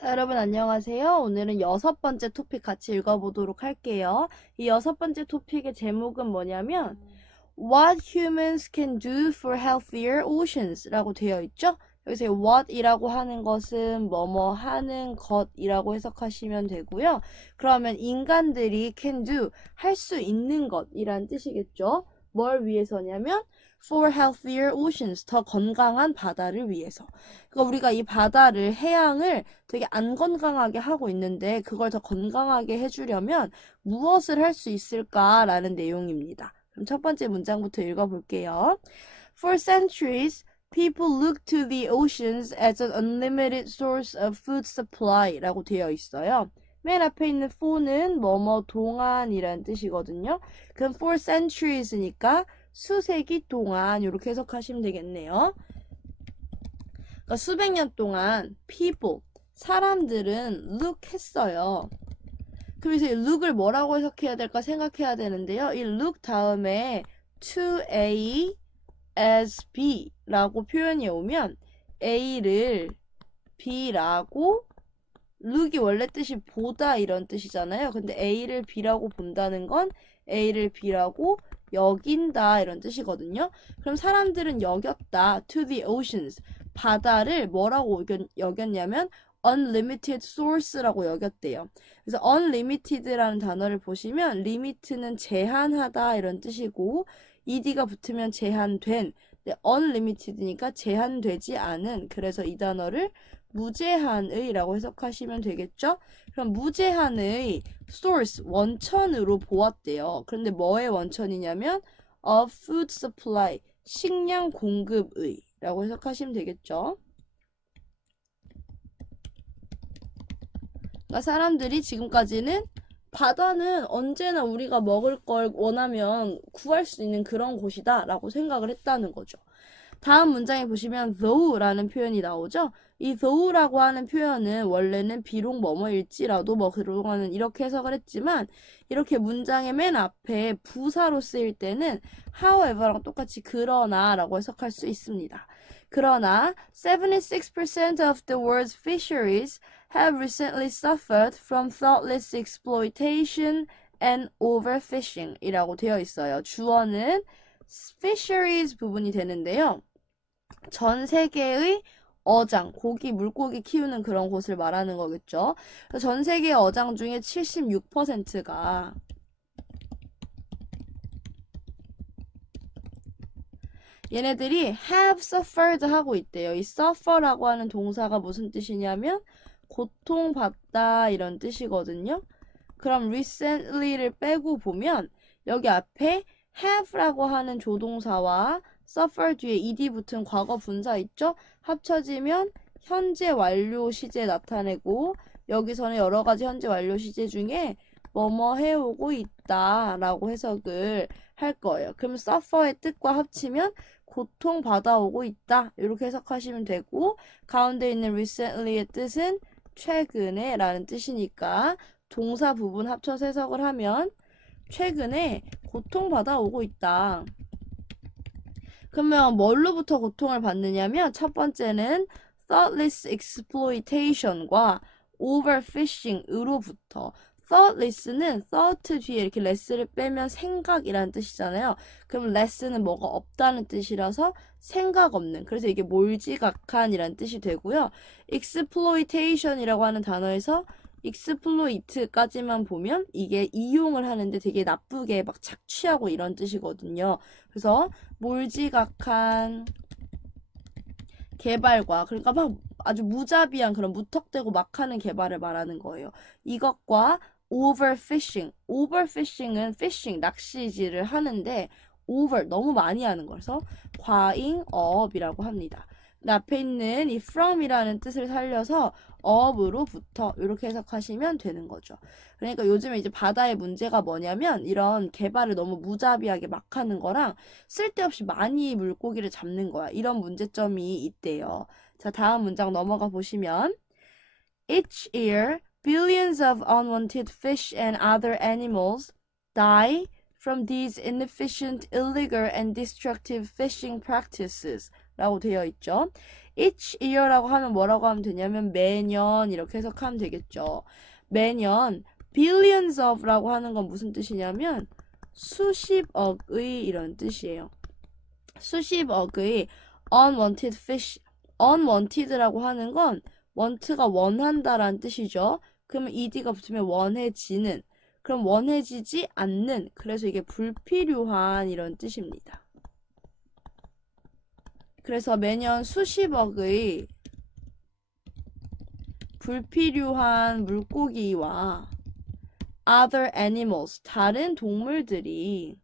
자, 여러분 안녕하세요. 오늘은 6번째 토픽 같이 읽어보도록 할게요. 이 6번째 토픽의 제목은 뭐냐면 What humans can do for healthier oceans 라고 되어 있죠. 여기서 what 이라고 하는 것은 뭐뭐 하는 것이라고 해석하시면 되고요. 그러면 인간들이 can do, 할 수 있는 것이란 뜻이겠죠. 뭘 위해서냐면 for healthier oceans, 더 건강한 바다를 위해서. 그러니까 우리가 이 바다를, 해양을 되게 안 건강하게 하고 있는데 그걸 더 건강하게 해주려면 무엇을 할 수 있을까라는 내용입니다. 그럼 첫 번째 문장부터 읽어볼게요. For centuries, people looked to the oceans as an unlimited source of food supply 라고 되어 있어요. 맨 앞에 있는 for는 뭐뭐 동안이라는 뜻이거든요. 그럼 for centuries니까 수세기 동안 이렇게 해석하시면 되겠네요. 그러니까 수백 년 동안 people, 사람들은 look 했어요. 그럼 이제 look을 뭐라고 해석해야 될까 생각해야 되는데요. 이 look 다음에 to A as B 라고 표현이 오면 A를 B라고, look이 원래 뜻이 보다 이런 뜻이잖아요. 근데 A를 B라고 본다는 건 A를 B라고 여긴다 이런 뜻이거든요. 그럼 사람들은 여겼다. to the oceans. 바다를 뭐라고 여겼냐면 unlimited source라고 여겼대요. 그래서 unlimited라는 단어를 보시면 limit는 제한하다 이런 뜻이고 ed가 붙으면 제한된, unlimited니까 제한되지 않은, 그래서 이 단어를 무제한의 라고 해석하시면 되겠죠? 그럼 무제한의 source, 원천으로 보았대요. 그런데 뭐의 원천이냐면 of food supply, 식량 공급의 라고 해석하시면 되겠죠? 그러니까 사람들이 지금까지는 바다는 언제나 우리가 먹을 걸 원하면 구할 수 있는 그런 곳이다 라고 생각을 했다는 거죠. 다음 문장에 보시면 though라는 표현이 나오죠. 이 though라고 하는 표현은 원래는 비록 뭐뭐일지라도 뭐 그동안은 이렇게 해석을 했지만 이렇게 문장의 맨 앞에 부사로 쓰일 때는 however랑 똑같이 그러나 라고 해석할 수 있습니다. 그러나 76% of the world's fisheries have recently suffered from thoughtless exploitation and overfishing 이라고 되어 있어요. 주어는 fisheries 부분이 되는데요. 전 세계의 어장, 고기, 물고기 키우는 그런 곳을 말하는 거겠죠. 전 세계의 어장 중에 76%가 얘네들이 have suffered 하고 있대요. 이 suffer라고 하는 동사가 무슨 뜻이냐면 고통받다 이런 뜻이거든요. 그럼 recently를 빼고 보면 여기 앞에 have라고 하는 조동사와 suffer 뒤에 ed 붙은 과거 분사 있죠? 합쳐지면 현재 완료 시제 나타내고 여기서는 여러 가지 현재 완료 시제 중에 뭐뭐 해오고 있다 라고 해석을 할 거예요. 그럼 suffer의 뜻과 합치면 고통받아오고 있다 이렇게 해석하시면 되고 가운데 있는 recently의 뜻은 최근에 라는 뜻이니까 동사 부분 합쳐서 해석을 하면 최근에 고통받아오고 있다. 그러면 뭘로부터 고통을 받느냐면 첫 번째는 thoughtless exploitation과 overfishing으로부터. thoughtless는 thought 뒤에 이렇게 less를 빼면 생각이라는 뜻이잖아요. 그럼 less는 뭐가 없다는 뜻이라서 생각 없는, 그래서 이게 몰지각한이라는 뜻이 되고요. exploitation이라고 하는 단어에서 exploit까지만 보면 이게 이용을 하는데 되게 나쁘게 막 착취하고 이런 뜻이거든요. 그래서 몰지각한 개발과, 그러니까 막 아주 무자비한 그런 무턱대고 막 하는 개발을 말하는 거예요. 이것과 overfishing은 fishing, 낚시질을 하는데 over, 너무 많이 하는 거라서 과잉어업이라고 합니다. 앞에 있는 이 from이라는 뜻을 살려서 업으로부터 이렇게 해석하시면 되는 거죠. 그러니까 요즘에 이제 바다의 문제가 뭐냐면 이런 개발을 너무 무자비하게 막 하는 거랑 쓸데없이 많이 물고기를 잡는 거야. 이런 문제점이 있대요. 자, 다음 문장 넘어가 보시면 Each year, billions of unwanted fish and other animals die from these inefficient, illegal, and destructive fishing practices 라고 되어 있죠. each year라고 하면 뭐라고 하면 되냐면 매년 이렇게 해석하면 되겠죠. 매년 billions of라고 하는 건 무슨 뜻이냐면 수십억의 이런 뜻이에요. 수십억의 unwanted fish, unwanted라고 하는 건 want가 원한다라는 뜻이죠. 그러면 ed가 붙으면 원해지는, 그럼 원해지지 않는, 그래서 이게 불필요한 이런 뜻입니다. 그래서 매년 수십억의 불필요한 물고기와 other animals, 다른 동물들이,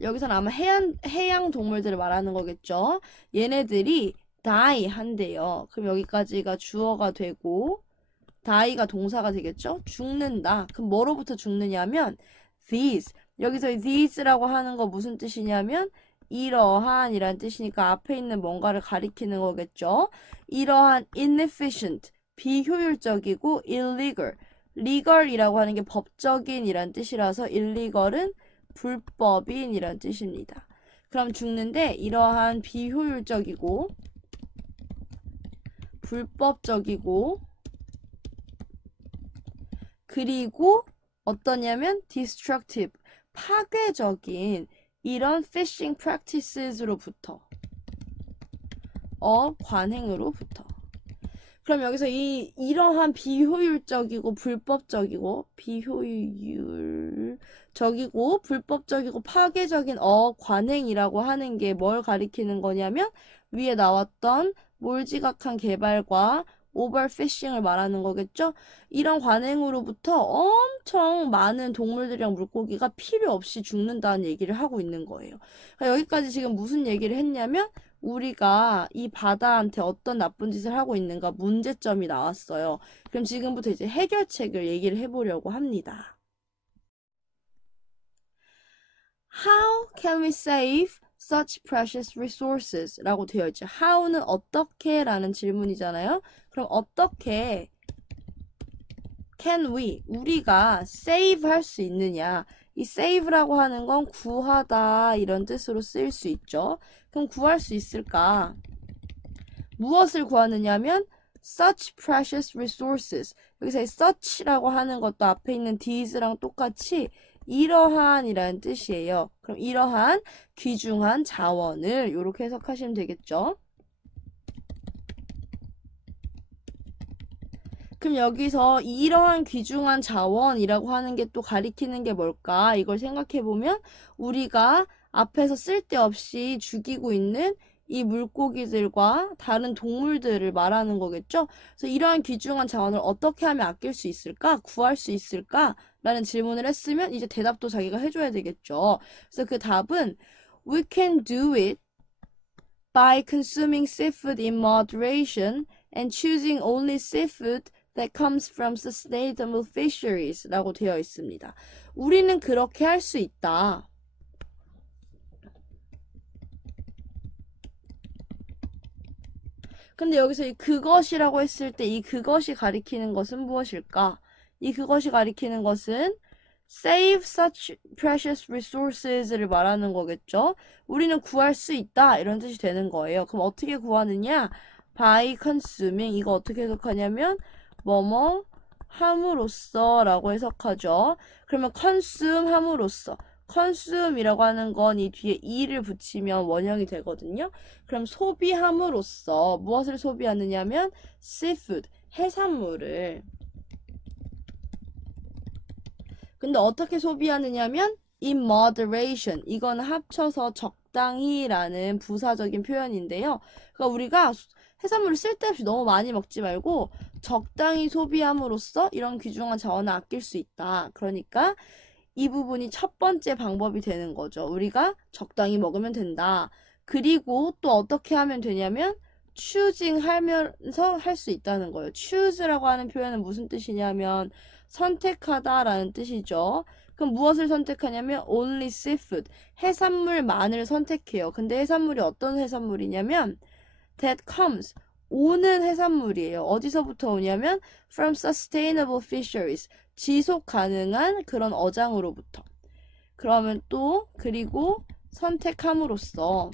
여기서는 아마 해양 동물들을 말하는 거겠죠. 얘네들이 die 한대요. 그럼 여기까지가 주어가 되고 die가 동사가 되겠죠. 죽는다. 그럼 뭐로부터 죽느냐면 these, 여기서 these라고 하는 거 무슨 뜻이냐면 이러한 이란 뜻이니까 앞에 있는 뭔가를 가리키는 거겠죠. 이러한 inefficient, 비효율적이고 illegal, legal이라고 하는 게 법적인 이란 뜻이라서 illegal은 불법인 이란 뜻입니다. 그럼 죽는데 이러한 비효율적이고 불법적이고 그리고 어떠냐면 destructive, 파괴적인 이런 fishing practices로부터 관행으로부터. 그럼 여기서 이러한 비효율적이고 불법적이고 비효율적이고 불법적이고 파괴적인 관행이라고 하는 게 뭘 가리키는 거냐면 위에 나왔던 몰지각한 개발과 오버피싱을 말하는 거겠죠? 이런 관행으로부터 엄청 많은 동물들이랑 물고기가 필요 없이 죽는다는 얘기를 하고 있는 거예요. 그러니까 여기까지 지금 무슨 얘기를 했냐면 우리가 이 바다한테 어떤 나쁜 짓을 하고 있는가 문제점이 나왔어요. 그럼 지금부터 이제 해결책을 얘기를 해보려고 합니다. How can we save such precious resources? 라고 되어 있죠. How는 어떻게 라는 질문이잖아요. 그럼 어떻게 can we, 우리가 save 할 수 있느냐? 이 save라고 하는 건 구하다 이런 뜻으로 쓰일 수 있죠. 그럼 구할 수 있을까? 무엇을 구하느냐면 such precious resources. 여기서 such라고 하는 것도 앞에 있는 these랑 똑같이 이러한 이라는 뜻이에요. 그럼 이러한 귀중한 자원을 이렇게 해석하시면 되겠죠. 그럼 여기서 이러한 귀중한 자원이라고 하는 게 또 가리키는 게 뭘까? 이걸 생각해보면 우리가 앞에서 쓸데없이 죽이고 있는 이 물고기들과 다른 동물들을 말하는 거겠죠? 그래서 이러한 귀중한 자원을 어떻게 하면 아낄 수 있을까? 구할 수 있을까? 라는 질문을 했으면 이제 대답도 자기가 해줘야 되겠죠. 그래서 그 답은 We can do it by consuming seafood in moderation and choosing only seafood that comes from sustainable fisheries 라고 되어 있습니다. 우리는 그렇게 할 수 있다. 근데 여기서 이 그것이라고 했을 때 이 그것이 가리키는 것은 무엇일까? 이 그것이 가리키는 것은 save such precious resources를 말하는 거겠죠? 우리는 구할 수 있다 이런 뜻이 되는 거예요. 그럼 어떻게 구하느냐? by consuming, 이거 어떻게 해석하냐면 뭐뭐 함으로써 라고 해석하죠. 그러면 consume 함으로써, consume이라고 하는 건 이 뒤에 e를 붙이면 원형이 되거든요. 그럼 소비함으로써 무엇을 소비하느냐면 seafood, 해산물을. 근데 어떻게 소비하느냐면 in moderation, 이건 합쳐서 적당히라는 부사적인 표현인데요. 그러니까 우리가 해산물을 쓸데없이 너무 많이 먹지 말고 적당히 소비함으로써 이런 귀중한 자원을 아낄 수 있다. 그러니까 이 부분이 첫 번째 방법이 되는 거죠. 우리가 적당히 먹으면 된다. 그리고 또 어떻게 하면 되냐면 choosing 하면서 할 수 있다는 거예요. choose라고 하는 표현은 무슨 뜻이냐면 선택하다라는 뜻이죠. 그럼 무엇을 선택하냐면 only seafood, 해산물만을 선택해요. 근데 해산물이 어떤 해산물이냐면 that comes, 오는 해산물이에요. 어디서부터 오냐면 from sustainable fisheries, 지속 가능한 그런 어장으로부터. 그러면 또 그리고 선택함으로써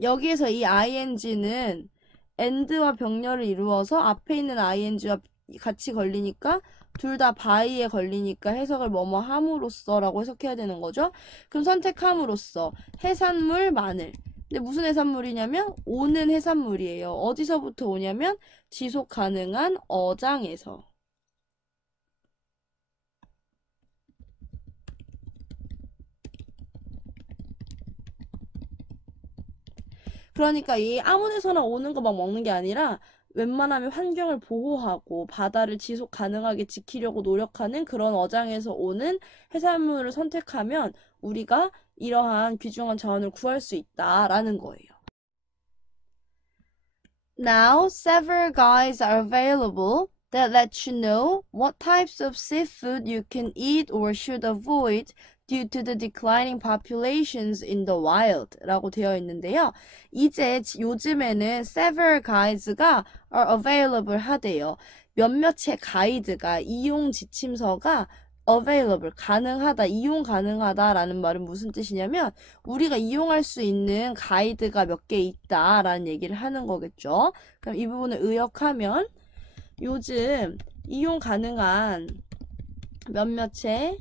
여기에서 이 ing는 and와 병렬을 이루어서 앞에 있는 ing와 같이 걸리니까 둘 다 by에 걸리니까 해석을 뭐뭐 함으로써 라고 해석해야 되는 거죠. 그럼 선택함으로써 해산물 마늘. 근데 무슨 해산물이냐면 오는 해산물이에요. 어디서부터 오냐면 지속 가능한 어장에서. 그러니까 이 아무 데서나 오는 거 막 먹는 게 아니라 웬만하면 환경을 보호하고 바다를 지속 가능하게 지키려고 노력하는 그런 어장에서 오는 해산물을 선택하면 우리가 이러한 귀중한 자원을 구할 수 있다라는 거예요. Now, several guides are available that let you know what types of seafood you can eat or should avoid due to the declining populations in the wild 라고 되어 있는데요. 이제 요즘에는 several guides가 are available 하대요. 몇몇의 가이드가 이용 지침서가 available, 가능하다, 이용 가능하다라는 말은 무슨 뜻이냐면 우리가 이용할 수 있는 가이드가 몇 개 있다라는 얘기를 하는 거겠죠. 그럼 이 부분을 의역하면 요즘 이용 가능한 몇몇의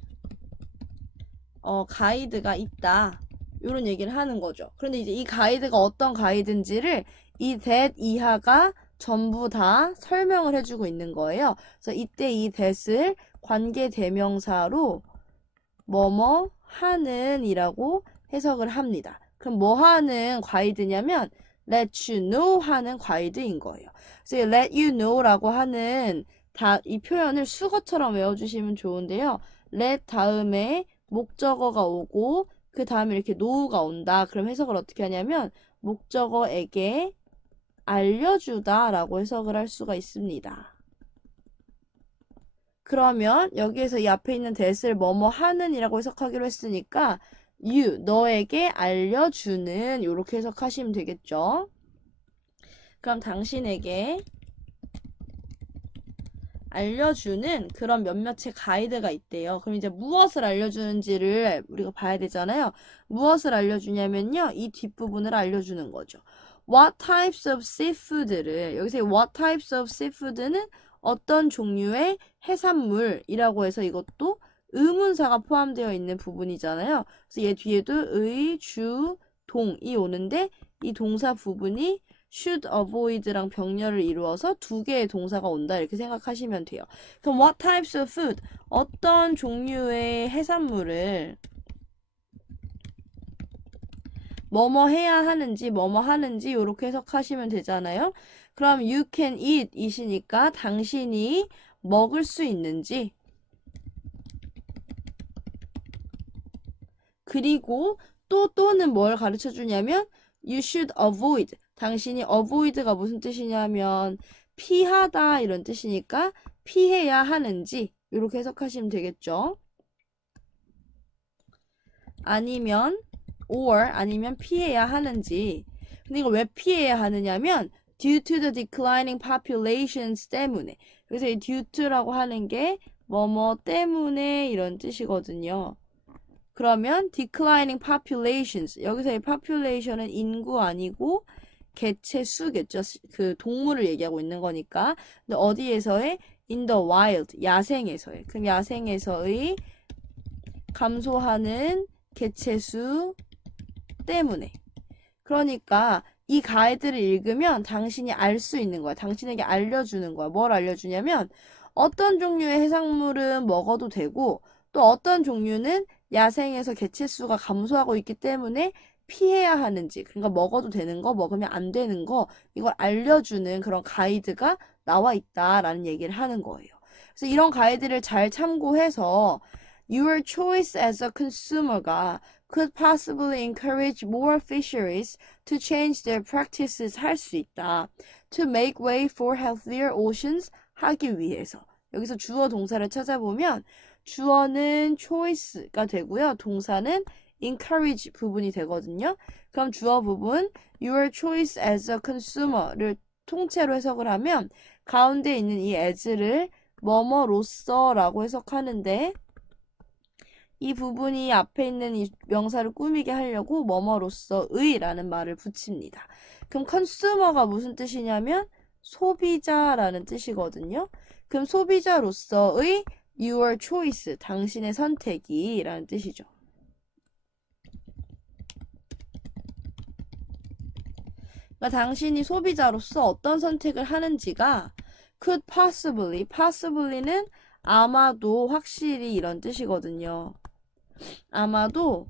가이드가 있다. 이런 얘기를 하는 거죠. 그런데 이제 이 가이드가 어떤 가이드인지를 이 that 이하가 전부 다 설명을 해주고 있는 거예요. 그래서 이때 이 that을 관계 대명사로 뭐뭐 하는 이라고 해석을 합니다. 그럼 뭐 하는 가이드냐면 let you know 하는 가이드인 거예요. 그래서 let you know라고 하는 이 표현을 수거처럼 외워주시면 좋은데요. let 다음에 목적어가 오고 그 다음에 이렇게 know가 온다. 그럼 해석을 어떻게 하냐면 목적어에게 알려주다 라고 해석을 할 수가 있습니다. 그러면 여기에서 이 앞에 있는 that을 뭐뭐 하는 이라고 해석하기로 했으니까 you, 너에게 알려주는 이렇게 해석하시면 되겠죠. 그럼 당신에게 알려주는 그런 몇몇의 가이드가 있대요. 그럼 이제 무엇을 알려주는지를 우리가 봐야 되잖아요. 무엇을 알려주냐면요. 이 뒷부분을 알려주는 거죠. What types of seafood를 여기서 what types of seafood는 어떤 종류의 해산물이라고 해서 이것도 의문사가 포함되어 있는 부분이잖아요. 그래서 얘 뒤에도 의, 주, 동이 오는데 이 동사 부분이 should avoid랑 병렬을 이루어서 두 개의 동사가 온다 이렇게 생각하시면 돼요. 그럼 what types of food? 어떤 종류의 해산물을 뭐뭐 해야 하는지 뭐뭐 하는지 이렇게 해석하시면 되잖아요. 그럼 you can eat 이시니까 당신이 먹을 수 있는지 그리고 또는 뭘 가르쳐 주냐면 you should avoid 당신이 avoid가 무슨 뜻이냐면 피하다 이런 뜻이니까 피해야 하는지 이렇게 해석하시면 되겠죠. 아니면 피해야 하는지. 근데 이걸 왜 피해야 하느냐면 due to the declining populations 때문에. 그래서 이 due to라고 하는 게 뭐뭐 때문에 이런 뜻이거든요. 그러면 declining populations 여기서 이 population은 인구 아니고 개체 수겠죠. 그 동물을 얘기하고 있는 거니까. 근데 어디에서의 in the wild 야생에서의. 그럼 야생에서의 감소하는 개체 수 때문에. 그러니까 이 가이드를 읽으면 당신이 알 수 있는 거야. 당신에게 알려주는 거야. 뭘 알려주냐면 어떤 종류의 해산물은 먹어도 되고 또 어떤 종류는 야생에서 개체 수가 감소하고 있기 때문에 피해야 하는지, 그러니까 먹어도 되는 거, 먹으면 안 되는 거, 이걸 알려주는 그런 가이드가 나와 있다라는 얘기를 하는 거예요. 그래서 이런 가이드를 잘 참고해서 your choice as a consumer가 could possibly encourage more fisheries to change their practices 할 수 있다. to make way for healthier oceans 하기 위해서. 여기서 주어 동사를 찾아보면 주어는 choice가 되고요. 동사는 encourage 부분이 되거든요. 그럼 주어 부분 your choice as a consumer를 통째로 해석을 하면 가운데 있는 이 as를 뭐뭐로써 라고 해석하는데 이 부분이 앞에 있는 이 명사를 꾸미게 하려고 뭐뭐로서의 라는 말을 붙입니다. 그럼 consumer가 무슨 뜻이냐면 소비자라는 뜻이거든요. 그럼 소비자로서의 your choice, 당신의 선택이 라는 뜻이죠. 그러니까 당신이 소비자로서 어떤 선택을 하는지가 could possibly는 아마도, 확실히 이런 뜻이거든요. 아마도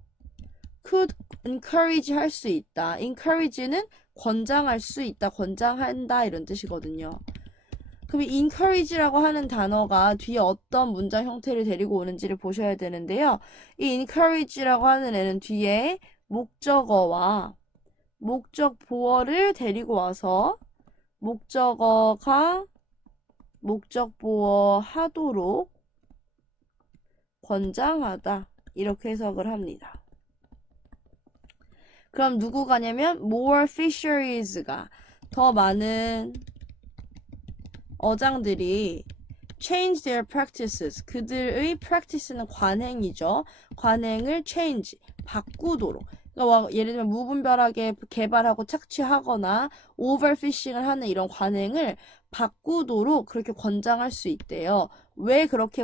could encourage 할 수 있다. encourage는 권장할 수 있다, 권장한다 이런 뜻이거든요. 그럼 이 encourage라고 하는 단어가 뒤에 어떤 문장 형태를 데리고 오는지를 보셔야 되는데요. 이 encourage라고 하는 애는 뒤에 목적어와 목적 보어를 데리고 와서 목적어가 목적 보어 하도록 권장하다 이렇게 해석을 합니다. 그럼 누구가냐면 more fisheриes가 더 많은 어장들이 change their practices 그들의 practice는 관행이죠. 관행을 change 바꾸도록 그러니까 예를 들면 무분별하게 개발하고 착취하거나 overfishing을 하는 이런 관행을 바꾸도록 그렇게 권장할 수 있대요. 왜 그렇게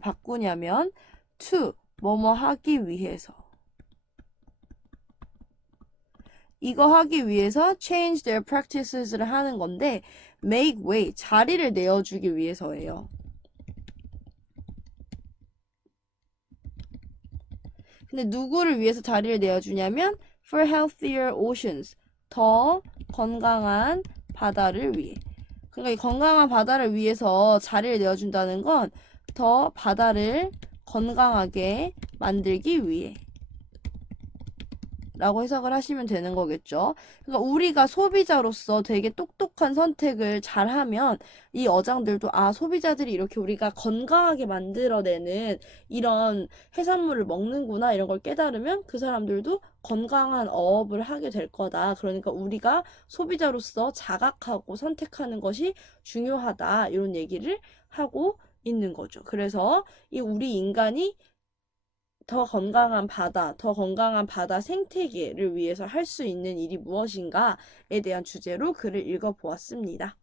바꾸냐면 to 뭐뭐 하기 위해서 이거 하기 위해서 change their practices를 하는 건데 make way 자리를 내어주기 위해서예요. 근데 누구를 위해서 자리를 내어주냐면 for healthier oceans 더 건강한 바다를 위해. 그러니까 이 건강한 바다를 위해서 자리를 내어준다는 건 더 바다를 건강하게 만들기 위해 라고 해석을 하시면 되는 거겠죠. 그러니까 우리가 소비자로서 되게 똑똑한 선택을 잘하면 이 어장들도 소비자들이 이렇게 우리가 건강하게 만들어내는 이런 해산물을 먹는구나 이런 걸 깨달으면 그 사람들도 건강한 어업을 하게 될 거다. 그러니까 우리가 소비자로서 자각하고 선택하는 것이 중요하다. 이런 얘기를 하고 있는 거죠. 그래서 이 우리 인간이 더 건강한 바다 생태계를 위해서 할 수 있는 일이 무엇인가에 대한 주제로 글을 읽어보았습니다.